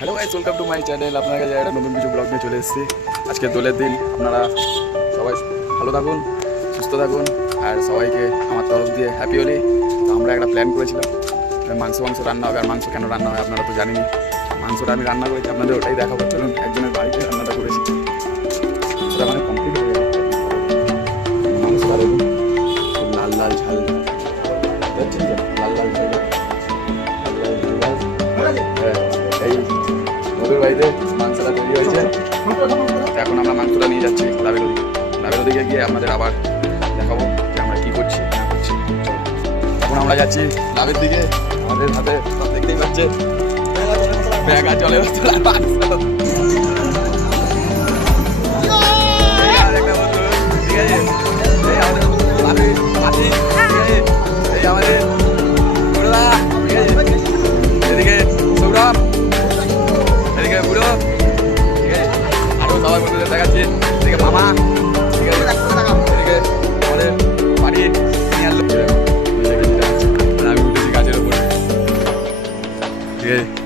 Hello guys, welcome to my channel. আপনার কাছে একটা নতুন কিছু ব্লগ নিয়ে চলে এসেছি। আজকে দোলের দিন, আপনারা সবাই ভালো থাকুন, সুস্থ থাকুন, আর সবাইকে আমার তরফ দিয়ে হ্যাপি হোলি। তো আমরা একটা প্ল্যান করেছিলাম, মাংস রান্না হবে। আর মাংস কেন রান্না হয় আপনারা তো জানেনই। মাংসটা আমি রান্না করেছি, আপনাদের ওটাই দেখাবো। চলুন, একজনের বাড়িতে রান্নাটা করেছি, সেটা মানে কমপ্লিট হয়ে গেছে। মাংসটা দেখুন, লাল লাল ঝাল, দেখছেন তো, লাল লাল ঝাল। এই ওদের বাড়িতে মাংসটা তৈরি হয়েছে। এখন আমরা মাংসটা নিয়ে যাচ্ছি লাভের ওদিকে গিয়ে আমাদের আবার দেখাবো যে আমরা কী করছি না করছি। এখন আমরা যাচ্ছি লাভের দিকে। আমাদের হাতে সব দেখতেই পাচ্ছে ব্যাগা চলে এদিকে সৌরভ, এদিকে বুড়ো, ঠিক আছে, আরো সবাই বন্ধুদের দেখাচ্ছি। এদিকে মামা, ঠিক আছে, এদিকে আমাদের বাড়ির সিনিয়র লোক। আমি উঠেছি গাছের ওপর, ঠিক আছে।